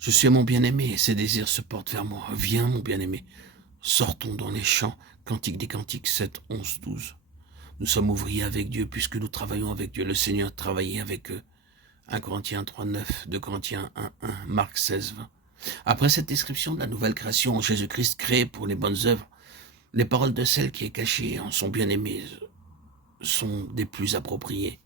Je suis à mon bien-aimé et ses désirs se portent vers moi. Viens, mon bien-aimé, sortons dans les champs. Cantique des Cantiques 7, 11, 12. Nous sommes ouvriers avec Dieu puisque nous travaillons avec Dieu. Le Seigneur travaillait avec eux. 1 Corinthiens 3, 9, 2 Corinthiens 1, 1, Marc 16, 20. Après cette description de la nouvelle création en Jésus-Christ créé pour les bonnes œuvres, les paroles de celle qui est cachée en son bien-aimé sont des plus appropriées.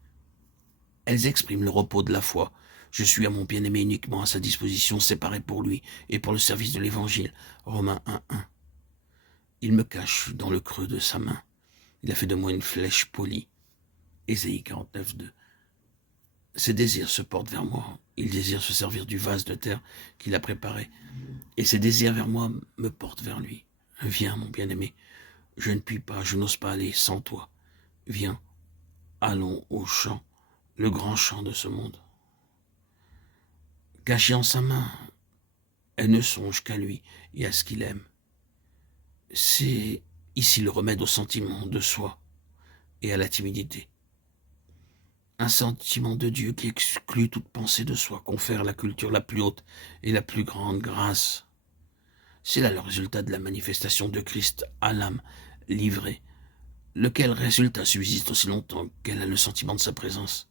Elles expriment le repos de la foi. Je suis à mon bien-aimé uniquement à sa disposition, séparé pour lui et pour le service de l'Évangile. Romains 1, 1. Il me cache dans le creux de sa main. Il a fait de moi une flèche polie. Ésaïe 49, 2. Ses désirs se portent vers moi. Il désire se servir du vase de terre qu'il a préparé. Et ses désirs vers moi me portent vers lui. Viens, mon bien-aimé. Je ne puis pas, je n'ose pas aller sans toi. Viens, allons au champ, le grand champ de ce monde. Cachée en sa main, elle ne songe qu'à lui et à ce qu'il aime. C'est ici le remède au sentiment de soi et à la timidité. Un sentiment de Dieu qui exclut toute pensée de soi, confère la culture la plus haute et la plus grande grâce. C'est là le résultat de la manifestation de Christ à l'âme livrée, lequel résultat subsiste aussi longtemps qu'elle a le sentiment de sa présence.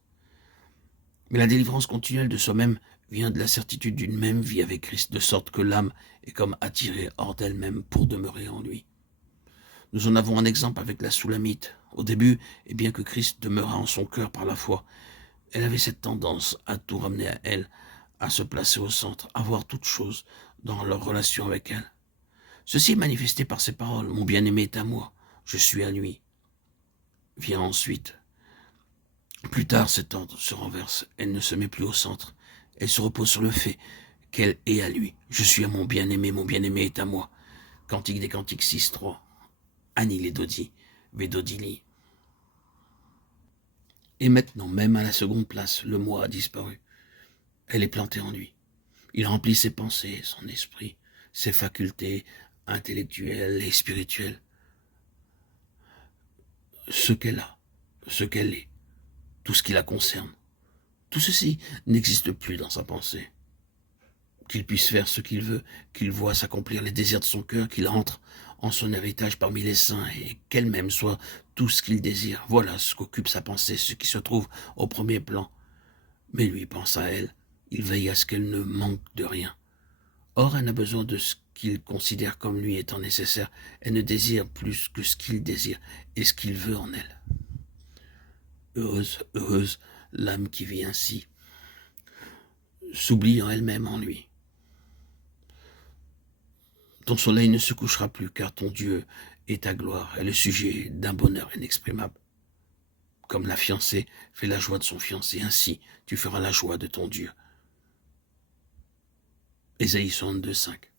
Mais la délivrance continuelle de soi-même vient de la certitude d'une même vie avec Christ, de sorte que l'âme est comme attirée hors d'elle-même pour demeurer en lui. Nous en avons un exemple avec la Soulamite. Au début, et bien que Christ demeura en son cœur par la foi, elle avait cette tendance à tout ramener à elle, à se placer au centre, à voir toute chose dans leur relation avec elle. Ceci est manifesté par ces paroles. Mon bien-aimé est à moi, je suis à lui. Vient ensuite. Plus tard, cet ordre se renverse. Elle ne se met plus au centre. Elle se repose sur le fait qu'elle est à lui. Je suis à mon bien-aimé est à moi. Cantique des Cantiques 6, 3. Ani les Dodi, Vedodili. Et maintenant, même à la seconde place, le moi a disparu. Elle est plantée en lui. Il remplit ses pensées, son esprit, ses facultés intellectuelles et spirituelles. Ce qu'elle a, ce qu'elle est, tout ce qui la concerne. Tout ceci n'existe plus dans sa pensée. Qu'il puisse faire ce qu'il veut, qu'il voie s'accomplir les désirs de son cœur, qu'il entre en son héritage parmi les saints et qu'elle-même soit tout ce qu'il désire. Voilà ce qu'occupe sa pensée, ce qui se trouve au premier plan. Mais lui pense à elle, il veille à ce qu'elle ne manque de rien. Or, elle n'a besoin de ce qu'il considère comme lui étant nécessaire. Elle ne désire plus que ce qu'il désire et ce qu'il veut en elle. Heureuse, heureuse l'âme qui vit ainsi, s'oubliant elle-même en lui. Ton soleil ne se couchera plus, car ton Dieu est ta gloire, est le sujet d'un bonheur inexprimable. Comme la fiancée fait la joie de son fiancé, ainsi tu feras la joie de ton Dieu. Ésaïe 62, 5.